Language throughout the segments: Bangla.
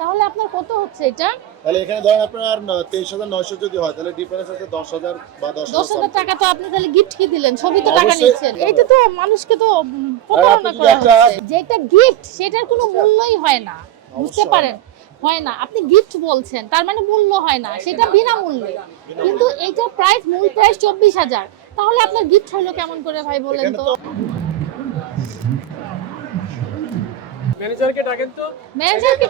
তাহলে আপনার কত হচ্ছে এটা? তাহলে এখানে ধরেন আপনার 23,900 যদি হয় তাহলে ডিফারেন্স আছে 10,000 বা 10,000 টাকা তো আপনি তাহলে গিফট কি দিলেন? ছবি তো টাকা অবশ্যই। নিচ্ছেন। এইটা তো মানুষকে তো প্রতারণা যদি করা একটা- হচ্ছে। যেটা গিফট সেটার কোনো মূল্যই হয় না। বুঝতে অবশ্যই পারেন? হয় না। আপনি গিফট বলছেন তার মানে মূল্য হয় না। সেটা বিনামূল্যে। কিন্তু এইটার প্রাইস মূল প্রাইস 24,000। তাহলে আপনার গিফট হলো কেমন করে ভাই বলেন এখানে তো? তো ম্যানেজারকে ডাকেন তো। ম্যানেজারকে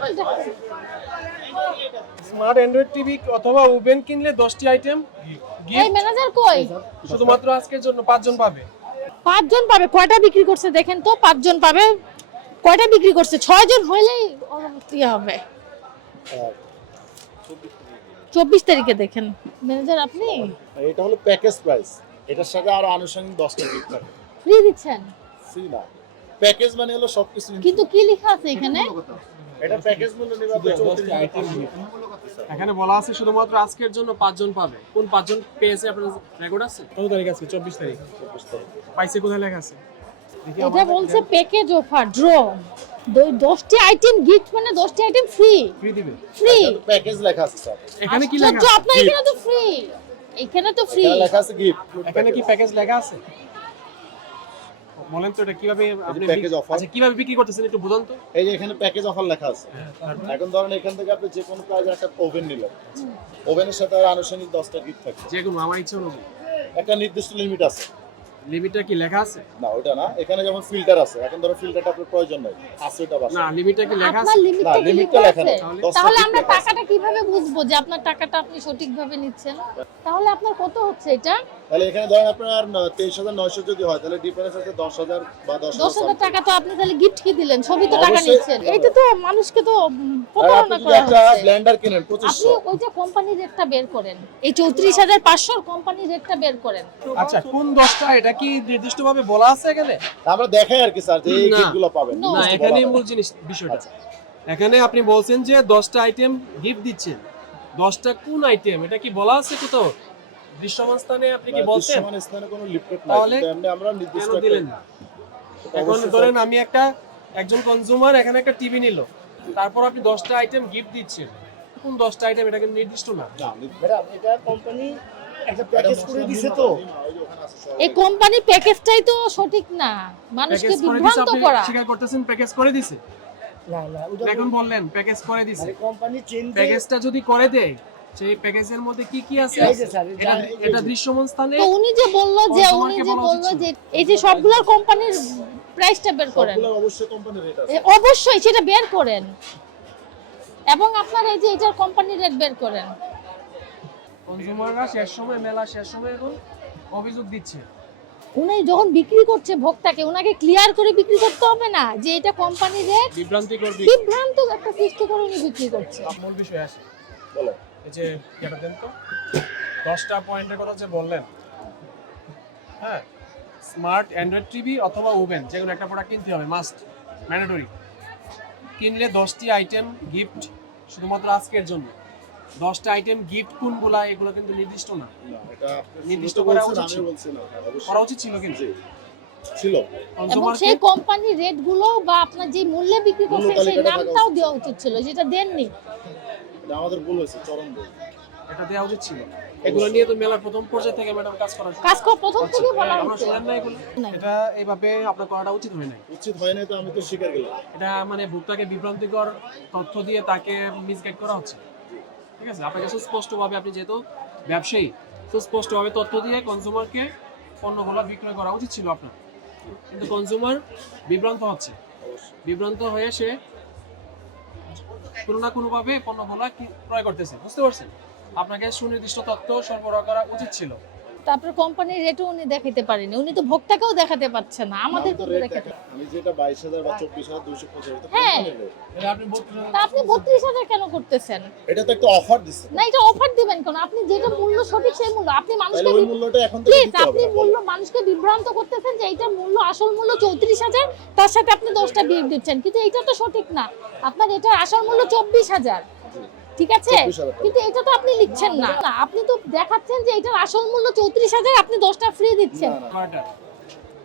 স্মার্ট অ্যান্ড্রয়েড টিভি অথবা ওভেন কিনলে 10টি আইটেম এই গিফট ম্যানেজার কই? শুধুমাত্র আজকের জন্য 5 জন পাবে। 5 জন পাবে। কয়টা বিক্রি করছে দেখেন তো? 5 জন পাবে। কয়টা বিক্রি করছে? 6 জন হইলেই ইয়ে হবে। 24 তারিখে দেখেন। ম্যানেজার আপনি এটা হলো প্যাকেজ প্রাইস, এটার সাথে আরো আনুষঙ্গিক 10টা গিফট থাকে। ফ্রি দিচ্ছেন। ফ্রি না, প্যাকেজ মানে হলো সবকিছু কিন্তু কি লেখা আছে এখানে? এটা প্যাকেজ মূল্য নেবে আপনি 34 আইটেম। এখানে বলা আছে শুধুমাত্র আজকের জন্য 5 জন পাবে। কোন 5 জন পেয়েছে আপনার রেকর্ড আছে? কত তারিখ আছে? 24 তারিখ। পাইছে কোথায় লেখা আছে? এটা বলছে প্যাকেজ অফার ড্র 10টি আইটেম গিফট মানে 10টি আইটেম ফ্রি। ফ্রি দিবে। ফ্রি। প্যাকেজ লেখা আছে স্যার, এখানে কি লেখা আছে? আপনার এখানে তো ফ্রি। এখানে তো ফ্রি। এখানে লেখা আছে গিফট। এখানে কি প্যাকেজ লেখা আছে? বলেন তো এটা কিভাবে আপনি প্যাকেজ অফার। আচ্ছা কিভাবে বিক্রি করতেছেন একটু বুঝুন তো। এই যে এখানে প্যাকেজ অফার লেখা আছে। এখন ধরেন এখান থেকে আপনি যে কোনো প্রাইজের একটা ওভেন নিলেন, ওভেনের সাথে আর আনুষঙ্গিক 10টা গিফট থাকে। যে কোনো আমার ইচ্ছা অনুযায়ী। একটা নির্দিষ্ট লিমিট আছে। লিমিটটা কি লেখা আছে? না ওটা না, এখানে যেমন ফিল্টার আছে, এখন ধরো ফিল্টারটা আপনার প্রয়োজন নাই, আছে ওটা বাস। না লিমিটটা কি লেখা আপনার আছে? লিমিটটা না, কি লিমিটটা লেখা লেখা আছে? নেই। 10টা তাহলে gift আমরা লেখা আছে। টাকাটা কিভাবে বুঝবো যে আপনার টাকাটা আপনি সঠিকভাবে নিচ্ছেন? তাহলে আপনার কত হচ্ছে এটা? তাহলে এখানে ধরেন আপনার 23,900 যদি হয় তাহলে ডিফারেন্স আছে 10,000 বা 10,000 টাকা তো আপনি তাহলে গিফট কি দিলেন? ছবি তো টাকা অবশ্যই। নিচ্ছেন। এইটা তো মানুষকে তো আর আপনি প্রতারণা যদি করা একটা হচ্ছে। ব্লেন্ডার কিনেন আপনি 2500, ওইটা কোম্পানি রেটটা বের করেন। এই 34,500 কোম্পানি রেটটা বের করেন। আচ্ছা কোন 10টা এটা কি নির্দিষ্টভাবে বলা আছে এখানে? আমরা দেখাই আর কি স্যার যে এই না। গিফটগুলো পাবেন। No. না এখানেই মূল জিনিস বিষয়টা। এখানে আপনি বলছেন যে 10টা আইটেম গিফট দিচ্ছেন। 10টা কোন আইটেম এটা কি বলা আছে কোথাও? দৃশ্যমান স্থানে আপনি কি বলছেন? দৃশ্যমান স্থানে কোনো লিফলেট নাই, তাহলে কিন্তু এমনি আমরা নির্দিষ্ট কেন একটা- দিলেন না? এখন অবশ্যই ধরেন আমি একজন কনজিউমার এখানে একটা টিভি নিল, তারপর আপনি 10টা আইটেম গিফট দিচ্ছেন। কোন 10টা আইটেম এটা কিন্তু নির্দিষ্ট না। না, ম্যাডাম এটা কোম্পানি একটা প্যাকেজ করে দিছে তো। এই কোম্পানি প্যাকেজটাই তো সঠিক না। মানুষকে প্যাকেজ করে দিছে বিভ্রান্ত আপনি করা। স্বীকার করতেছেন প্যাকেজ করে দিছে। না না ওটা এখন বললেন প্যাকেজ করে দিছে। মানে কোম্পানি চেঞ্জ প্যাকেজটা যদি করে দেয় সেই প্যাকেজের মধ্যে কি কি আছে? এই যে স্যার, এটা দৃশ্যমান স্থানে তো উনি যে বলল যে কনজিউমারকে বলা উচিত ছিল। এই যে সবগুলোর কোম্পানির প্রাইসটা বের করেন। সবগুলোর অবশ্যই কোম্পানি রেট আছে। অবশ্যই সেটা বের করেন। এবং আপনার এই যে এটার কোম্পানি রেট বের করেন। কনজিউমাররা শেষ সময় মেলা শেষ সময় এখন অভিযোগ দিচ্ছে। উনি যখন বিক্রি করছে ভোক্তাকে উনাকে ক্লিয়ার করে বিক্রি করতে হবে না যে এটা কোম্পানি রেট। বিভ্রান্তি করবি। বিভ্রান্ত একটা সৃষ্টি করে উনি বিক্রি করছে। মূল বিষয় আসে বলো। এই যে যেটা দেন তো 10টা পয়েন্টের কথা যে বললেন, হ্যাঁ স্মার্ট অ্যান্ড্রয়েড টিভি অথবা ওভেন যে কোনো একটা প্রোডাক্ট কিনতে হবে, মাস্ট ম্যান্ডেটরি। কিনলে 10টি আইটেম গিফট শুধুমাত্র আজকের জন্য। 10টা আইটেম গিফট কোনগুলা এগুলো কিন্তু নির্দিষ্ট না। না, এটা আপনি নির্দিষ্ট শুরুতে করা বলছেন, উচিত আমি ছিল। বলছি না, অবশ্যই। করা উচিত ছিল কিন্তু জি, ছিল। এবং কনজিউমারকে সেই কোম্পানি রেট গুলো বা আপনার যে মূল্যে বিক্রি করছে মূল্য সেই তালিকাটা নামটাও থাকা দেওয়া উচিত ছিল যেটা দেননি। এটা আমাদের ভুল হয়েছে, চরম ভুল। এটা দেওয়া উচিত ছিল। এগুলো নিয়ে তো মেলার প্রথম পর্যায়ে থেকে ম্যাডাম কাজ করা শুরু। কাজ করা প্রথম থেকে বলা আমরা হচ্ছে শুনলাম না এগুলো। নাই। এটা এইভাবে আপনার করাটা উচিত হয় নাই। উচিত হয় নাই তো আমি তো শিকার গেলাম। এটা মানে ভোক্তাকে বিভ্রান্তিকর তথ্য দিয়ে তাকে মিসগাইড করা হচ্ছে। ঠিক আছে, আপনাকে সুস্পষ্টভাবে আপনি যেহেতু ব্যবসায়ী সুস্পষ্টভাবে তথ্য দিয়ে কনজিউমারকে পণ্যগুলো বিক্রয় করা উচিত ছিল আপনার। কিন্তু কনজিউমার বিভ্রান্ত হচ্ছে, বিভ্রান্ত হয়ে সে কোনো না কোনোভাবে পণ্যগুলো ক্রয় করতেছে। বুঝতে পারছেন? আপনাকে সুনির্দিষ্ট তথ্য সরবরাহ করা উচিত ছিল। তারপর কোম্পানির রেটও উনি দেখাতে পারেনি। উনি তো ভোক্তাকেও দেখাতে পারছেন না, আমাদের আমি তো কিন্তু রেট দেখাতে। দেখা- আমি যেটা 22,000 বা 24,250 এটা হ্যাঁ। কোম্পানির রেট। এটা আপনি তা আপনি 32,000 কেন করতেছেন? এটা তো একটা অফার দিচ্ছে। না এটা অফার দিবেন কেন? আপনি যেটা মূল্য সঠিক সেই মূল্য আপনি মানুষকে তাহলে ওই মূল্যটা এখন থেকে প্লিজ দিতে হবে আপনি না, মূল্য বলো। মানুষকে বিভ্রান্ত করতেছেন যে এইটার মূল্য আসল মূল্য 34,000 তার সাথে আপনি 10টা বিল দিচ্ছেন, কিন্তু এটা তো সঠিক না। আপনার এটার আসল মূল্য 24,000, ঠিক আছে? 24,000 টাকা। কিন্তু এটা তো আপনি লিখছেন না। আপনি তো দেখাচ্ছেন যে এটার আসল মূল্য 34,000, আপনি 10টা ফ্রি দিচ্ছেন। না, না, কয়টা?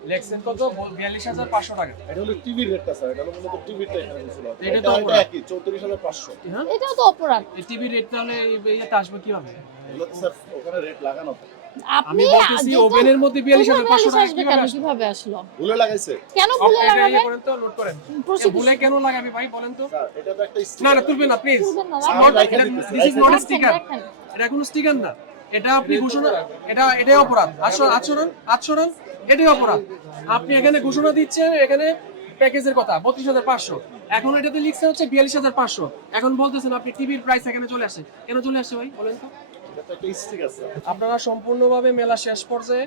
লেক্সের কত 42500 টাকা। এটা হলো টিভির রেটটা স্যার, এটা হলো মূলত টিভিটা এখানে ছিল। এটা এটা তো এটা অপরাধ। একই 34500। হ্যাঁ, এটাও তো অপরাধ। এই টিভি রেট তাহলে এটা আসবে কিভাবে? এগুলো তো স্যার ওখানে রেট লাগানো থাকে। আপনি আমি বলতেছি ওভেনের মধ্যে 42500 টাকা আসবে কিভাবে কেন? আসবে? কিভাবে আসলো? ভুলে লাগাইছে কেন ভুলে এটা লাগাবে? ইয়ে করেন তো, নোট করেন। Prosecution- ভুলে কেন লাগাবে ভাই বলেন তো? স্যার, এটা তো একটা না না, তুলবেন না প্লিজ। তুলবেন না, দিস ইজ নট রাখেন, স্টিকার। রাখেন। এটা কোনো স্টিকার না। এটা আপনি ঘোষণা, এটাই অপরাধ। আচরণ এটাই অপরাধ। আপনি এখানে ঘোষণা দিচ্ছেন এখানে প্যাকেজের কথা 32500, এখন এটাতে লিখছে হচ্ছে 42500। এখন বলতেছেন আপনি টিভির প্রাইস এখানে চলে আসে। কেন চলে আসছে ভাই বলেন তো? এটা তো একটা স্টিকার স্যার। আপনারা সম্পূর্ণভাবে মেলা শেষ পর্যায়ে,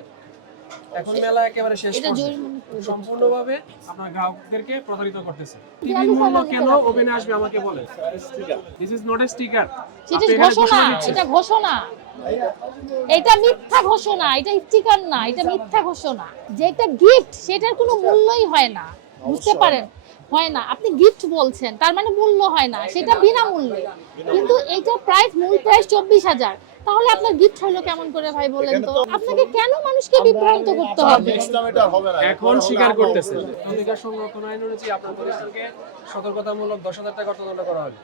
এখন মেলা একেবারে শেষ এটা পর্যায়ে, জরিমানা করবে। সম্পূর্ণভাবে আপনার গ্রাহকদেরকে প্রতারিত করতেছে। টিভির 42 মূল্য হাজার কেন টাকা। ওভেনে আসবে আমাকে বলেন। Sticker. This is not a sticker. সেটা ঘোষণা, এটা ঘোষণা। এটা মিথ্যা ঘোষণা, এটা স্টিকার না, এটা মিথ্যা ঘোষণা। যেটা গিফট সেটার কোনো মূল্যই হয় না, বুঝতে পারেন? হয় না। আপনি গিফট বলছেন, তার মানে মূল্য হয় না, সেটা বিনামূল্যে। কিন্তু এইটা প্রাইস, মূল প্রাইস 24000। তাহলে আপনার গিফট হলো কেমন করে ভাই বলেন তো? আপনাকে কেন মানুষকে বিভ্রান্ত করতে হবে? নেক্সট টাইম এটা আর হবে না। এখন স্বীকার করতেছে। অধিকার সংরক্ষণ আইন অনুযায়ী আপনার প্রতিষ্ঠানকে সতর্কতামূলক 10,000 টাকা অর্থদণ্ড করা হবে।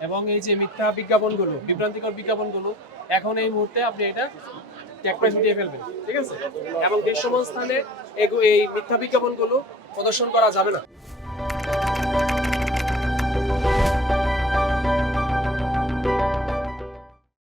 এবং এই যে মিথ্যা বিজ্ঞাপনগুলো, বিভ্রান্তিকর বিজ্ঞাপনগুলো, এখন এই মুহূর্তে আপনি এটা ট্যাগ প্রাইস মিটিয়ে ফেলবেন, ঠিক আছে? এবং দৃশ্যমান স্থানে এই মিথ্যা বিজ্ঞাপনগুলো প্রদর্শন করা যাবে না।